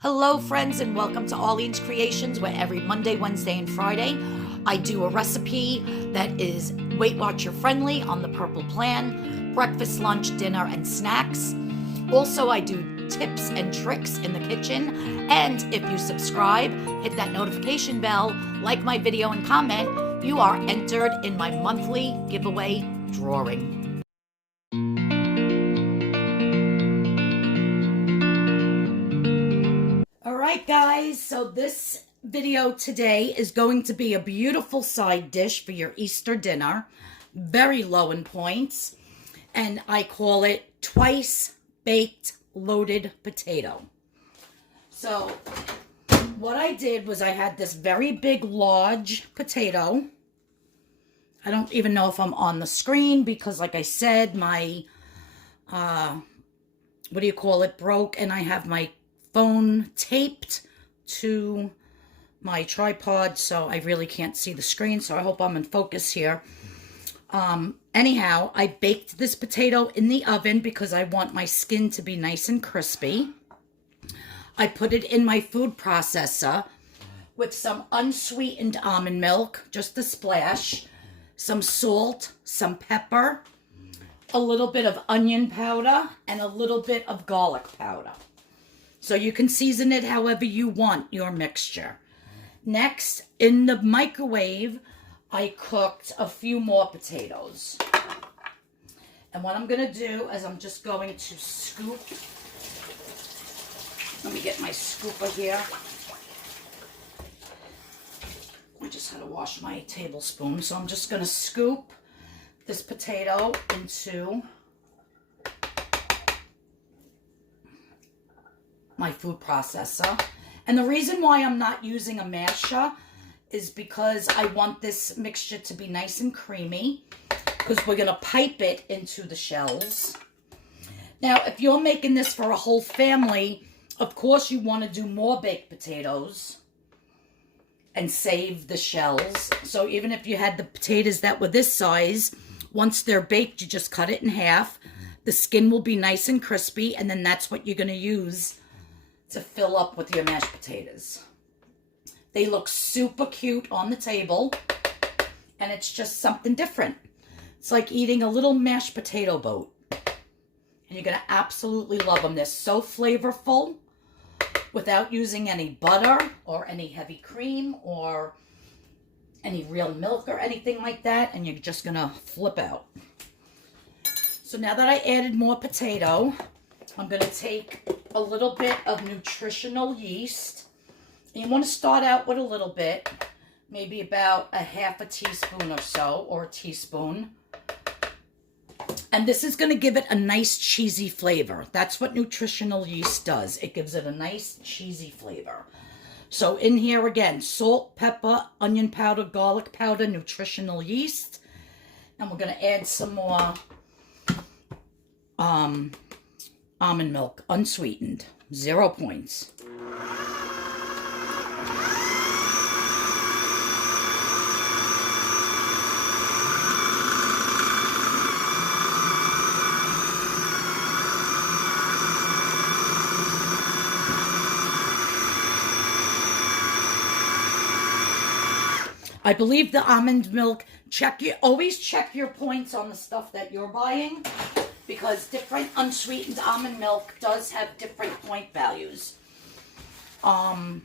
Hello friends and welcome to Arlene's Creations, where every Monday, Wednesday, and Friday I do a recipe that is Weight Watcher friendly on the Purple Plan, breakfast, lunch, dinner, and snacks. Also, I do tips and tricks in the kitchen, and if you subscribe, hit that notification bell, like my video, and comment, you are entered in my monthly giveaway drawing. Alright guys, so this video today is going to be a beautiful side dish for your Easter dinner. Very low in points. And I call it twice baked loaded potato. So what I did was I had this very big large potato. I don't even know if I'm on the screen because like I said, my broke, and I have my phone taped to my tripod, so I really can't see the screen, so I hope I'm in focus here. Anyhow, I baked this potato in the oven because I want my skin to be nice and crispy. I put it in my food processor with some unsweetened almond milk, just a splash, some salt, some pepper, a little bit of onion powder, and a little bit of garlic powder. So you can season it however you want your mixture. Next, in the microwave, I cooked a few more potatoes. And what I'm going to do is I'm just going to scoop. Let me get my scooper here. I just had to wash my tablespoon. So I'm just going to scoop this potato into my food processor. And the reason why I'm not using a masher is because I want this mixture to be nice and creamy, because we're going to pipe it into the shells. Now, if you're making this for a whole family, of course you want to do more baked potatoes and save the shells. So even if you had the potatoes that were this size, once they're baked, you just cut it in half. The skin will be nice and crispy, and then that's what you're going to use to fill up with your mashed potatoes. They look super cute on the table, and it's just something different. It's like eating a little mashed potato boat, and you're gonna absolutely love them. They're so flavorful without using any butter or any heavy cream or any real milk or anything like that, and you're just gonna flip out. So now that I added more potato, I'm going to take a little bit of nutritional yeast. And you want to start out with a little bit, maybe about a half a teaspoon or so, or a teaspoon. And this is going to give it a nice cheesy flavor. That's what nutritional yeast does. It gives it a nice cheesy flavor. So in here again, salt, pepper, onion powder, garlic powder, nutritional yeast. And we're going to add some more almond milk, unsweetened, 0 points. I believe the almond milk, always check your points on the stuff that you're buying, because different unsweetened almond milk does have different point values. The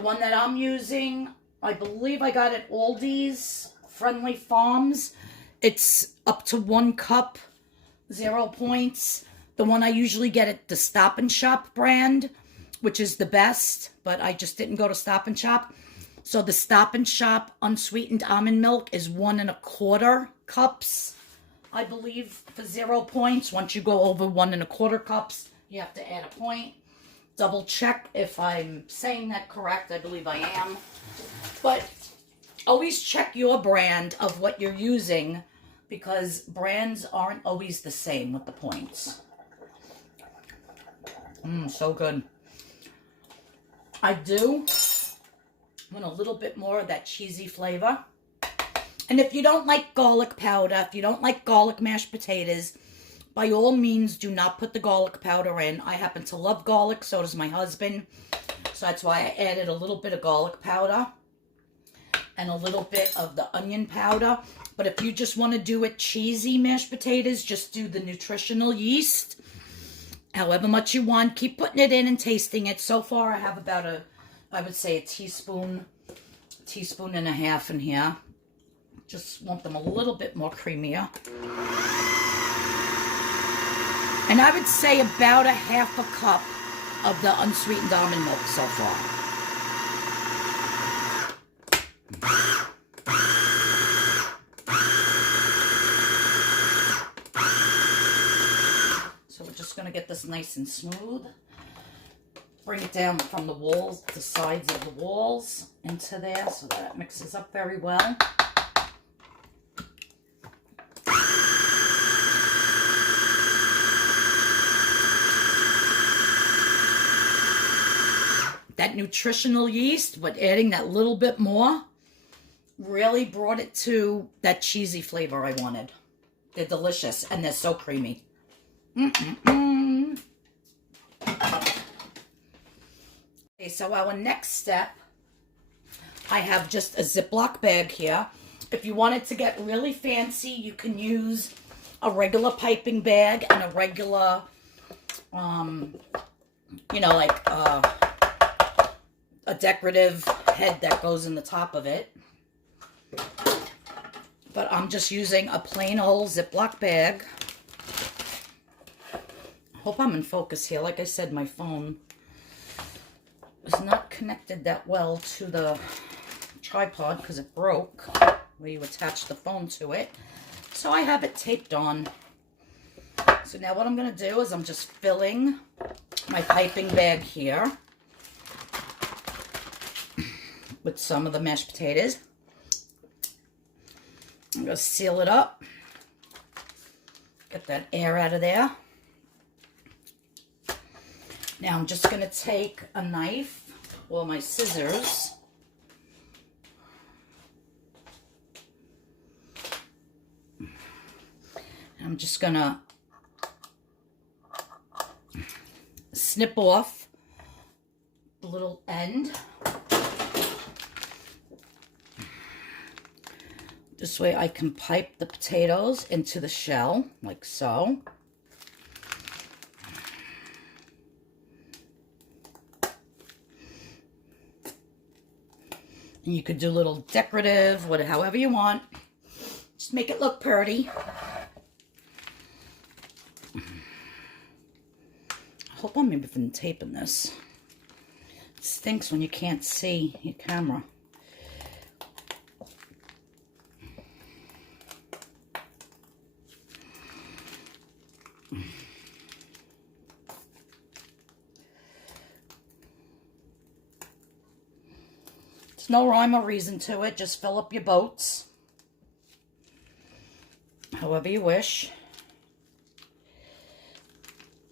one that I'm using, I believe I got at Aldi's, Friendly Farms. It's up to 1 cup, 0 points. The one I usually get at the Stop and Shop brand, which is the best, but I just didn't go to Stop and Shop. So the Stop and Shop unsweetened almond milk is 1 1/4 cups. I believe, for 0 points. Once you go over 1 1/4 cups, you have to add a point. Double check if I'm saying that correct. I believe I am. But always check your brand of what you're using, because brands aren't always the same with the points. So good. I do want a little bit more of that cheesy flavor. And if you don't like garlic powder, if you don't like garlic mashed potatoes, by all means, do not put the garlic powder in. I happen to love garlic, so does my husband. So that's why I added a little bit of garlic powder and a little bit of the onion powder. But if you just want to do it cheesy mashed potatoes, just do the nutritional yeast. However much you want, keep putting it in and tasting it. So far, I have about I would say a teaspoon and a half in here. Just want them a little bit more creamier. And I would say about a half a cup of the unsweetened almond milk so far. So we're just going to get this nice and smooth. Bring it down from the walls, the sides of the walls into there so that it mixes up very well. That nutritional yeast, but adding that little bit more, really brought it to that cheesy flavor I wanted. They're delicious, and they're so creamy. Okay, so our next step, I have just a Ziploc bag here. If you wanted to get really fancy, you can use a regular piping bag and a regular, you know, like a decorative head that goes in the top of it. But I'm just using a plain old Ziploc bag. Hope I'm in focus here. Like I said, my phone is not connected that well to the tripod because it broke where you attach the phone to it. So I have it taped on. So now what I'm going to do is I'm just filling my piping bag here with some of the mashed potatoes. I'm going to seal it up. Get that air out of there. Now I'm just going to take a knife or my scissors. I'm just going to snip off the little end. This way I can pipe the potatoes into the shell, like so. And you could do little decorative, however you want. Just make it look pretty. I hope I'm even taping this. It stinks when you can't see your camera. There's no rhyme or reason to it. Just fill up your boats however you wish.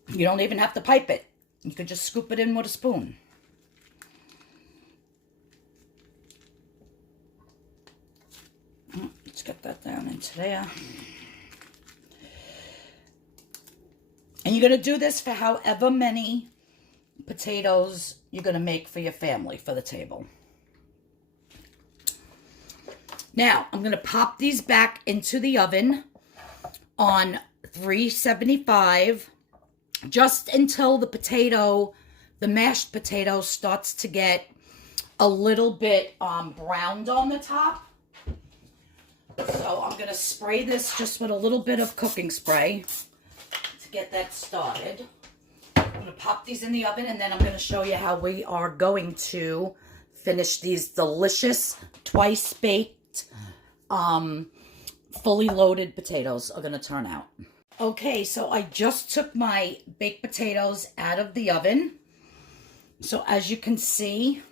You don't even have to pipe it. You could just scoop it in with a spoon. Let's get that down into there. And you're going to do this for however many potatoes you're going to make for your family for the table. Now, I'm going to pop these back into the oven on 375 just until the mashed potato starts to get a little bit browned on the top. So I'm going to spray this just with a little bit of cooking spray to get that started. I'm going to pop these in the oven, and then I'm going to show you how we are going to finish these delicious twice baked fully loaded potatoes are going to turn out. Okay, so I just took my baked potatoes out of the oven. So as you can see,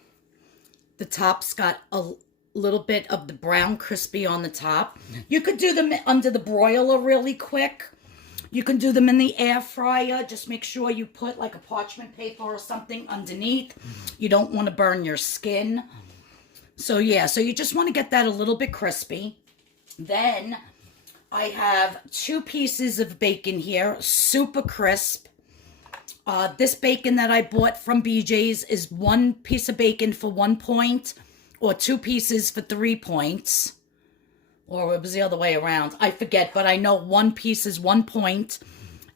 the top's got a little bit of the brown crispy on the top. You could do them under the broiler really quick. You can do them in the air fryer. Just make sure you put like a parchment paper or something underneath. You don't want to burn your skin. So yeah, so you just want to get that a little bit crispy. Then I have 2 pieces of bacon here, super crisp. This bacon that I bought from BJ's is 1 piece of bacon for 1 point, or 2 pieces for 3 points. Or it was the other way around. I forget, but I know 1 piece is 1 point.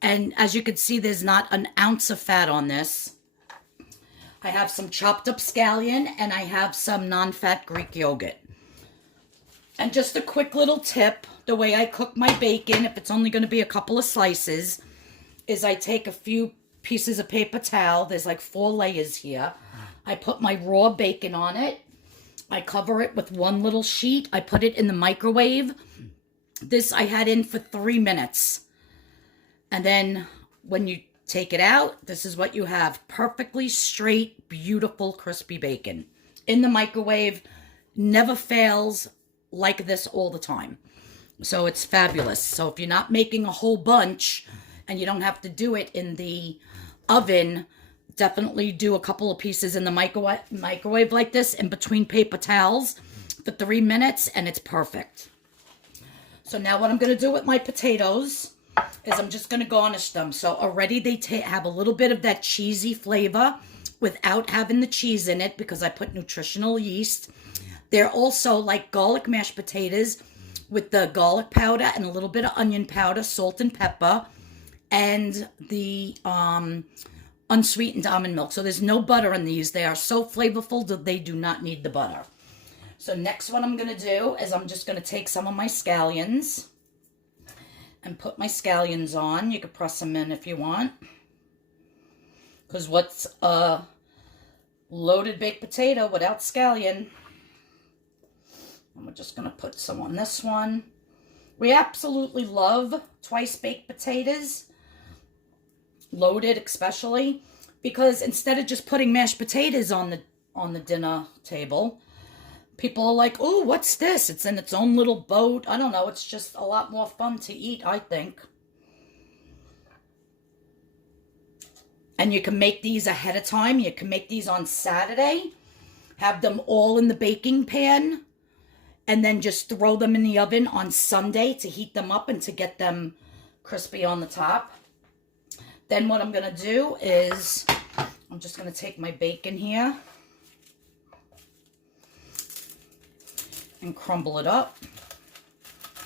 And as you can see, there's not an ounce of fat on this. I have some chopped up scallion, and I have some non-fat Greek yogurt. And just a quick little tip, the way I cook my bacon, if it's only going to be a couple of slices, is I take a few pieces of paper towel. There's like 4 layers here. I put my raw bacon on it. I cover it with 1 little sheet. I put it in the microwave. This I had in for 3 minutes. And then when you take it out, this is what you have. Perfectly straight, beautiful, crispy bacon. In the microwave, never fails, like this all the time. So it's fabulous. So if you're not making a whole bunch and you don't have to do it in the oven, definitely do a couple of pieces in the microwave like this in between paper towels for 3 minutes, and it's perfect. So now what I'm going to do with my potatoes is I'm just going to garnish them. So already they have a little bit of that cheesy flavor without having the cheese in it, because I put nutritional yeast. They're also like garlic mashed potatoes with the garlic powder and a little bit of onion powder, salt and pepper, and the unsweetened almond milk. So there's no butter in these. They are so flavorful that they do not need the butter. So next what I'm going to do is I'm just going to take some of my scallions and put my scallions on. You could press them in if you want, because what's a loaded baked potato without scallion? And we're just going to put some on this one. We absolutely love twice baked potatoes, loaded especially, because instead of just putting mashed potatoes on the dinner table, people are like, "Oh, what's this?" It's in its own little boat. I don't know. It's just a lot more fun to eat, I think. And you can make these ahead of time. You can make these on Saturday, have them all in the baking pan, and then just throw them in the oven on Sunday to heat them up and to get them crispy on the top. Then what I'm going to do is I'm just going to take my bacon here and crumble it up.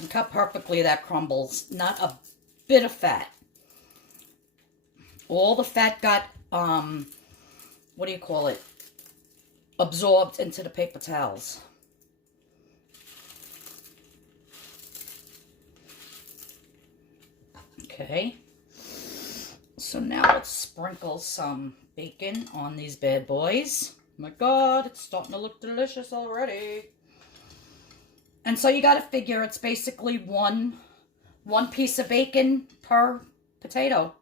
Look how perfectly that crumbles. Not a bit of fat. All the fat got, what do you call it? Absorbed into the paper towels. Okay. So now let's sprinkle some bacon on these bad boys. Oh my God, it's starting to look delicious already. And so you got to figure it's basically one piece of bacon per potato.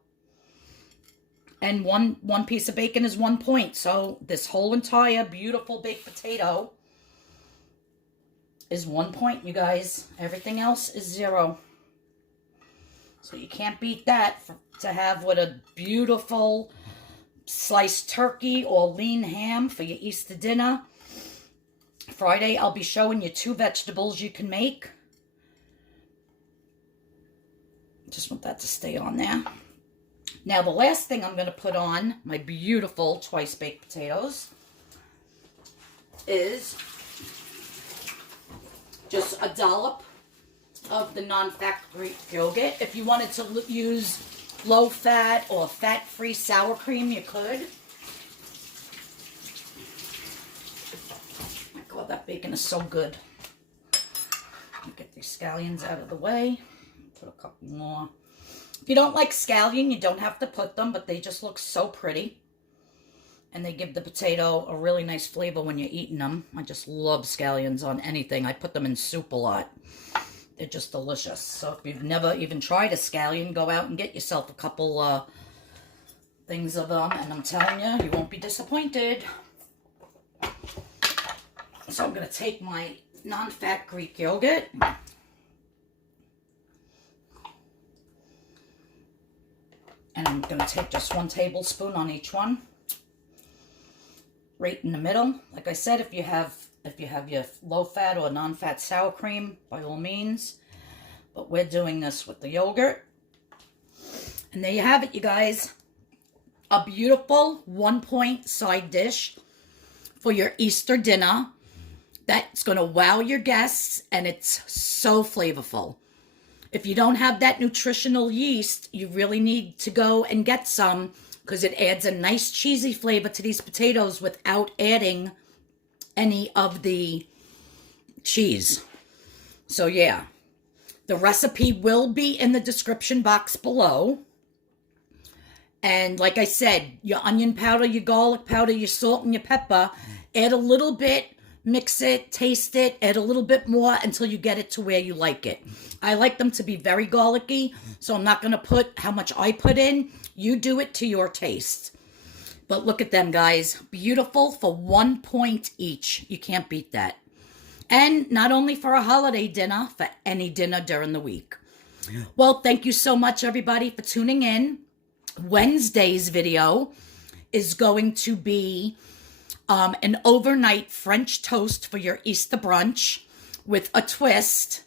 And one piece of bacon is 1 point. So this whole entire beautiful baked potato is 1 point, you guys. Everything else is 0. So you can't beat that to have with a beautiful sliced turkey or lean ham for your Easter dinner. Friday, I'll be showing you 2 vegetables you can make. Just want that to stay on there. Now, the last thing I'm going to put on my beautiful twice baked potatoes is just a dollop of the non-fat Greek yogurt. If you wanted to use low-fat or fat-free sour cream, you could. Oh my God, that bacon is so good. Get these scallions out of the way. Put a couple more. If you don't like scallion, you don't have to put them, but they just look so pretty. And they give the potato a really nice flavor when you're eating them. I just love scallions on anything. I put them in soup a lot. They're just delicious. So if you've never even tried a scallion, go out and get yourself a couple things of them. And I'm telling you, you won't be disappointed. So I'm going to take my non-fat Greek yogurt. And I'm going to take just 1 tablespoon on each one. Right in the middle. Like I said, if you have your low-fat or non-fat sour cream, by all means. But we're doing this with the yogurt. And there you have it, you guys. A beautiful 1-point side dish for your Easter dinner that's going to wow your guests, and it's so flavorful. If you don't have that nutritional yeast, you really need to go and get some, because it adds a nice cheesy flavor to these potatoes without adding any of the cheese. So yeah, the recipe will be in the description box below. And like I said, your onion powder, your garlic powder, your salt, and your pepper, add a little bit, mix it, taste it, add a little bit more until you get it to where you like it. I like them to be very garlicky, so I'm not going to put how much I put in. You do it to your taste. But look at them, guys. Beautiful for 1 point each. You can't beat that. And not only for a holiday dinner, for any dinner during the week. Well, thank you so much, everybody, for tuning in. Wednesday's video is going to be an overnight French toast for your Easter brunch with a twist.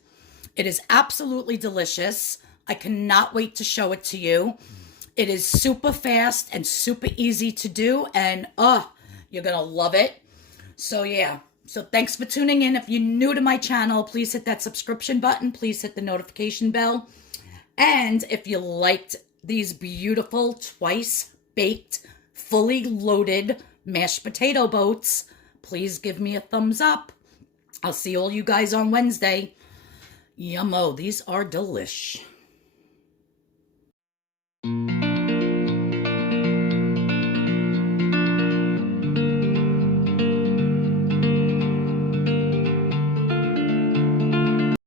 It is absolutely delicious. I cannot wait to show it to you. It is super fast and super easy to do, and you're going to love it. So yeah, so thanks for tuning in. If you're new to my channel, please hit that subscription button. Please hit the notification bell. And if you liked these beautiful twice-baked, fully loaded mashed potato boats, please give me a thumbs up. I'll see all you guys on Wednesday. Yummo, these are delish.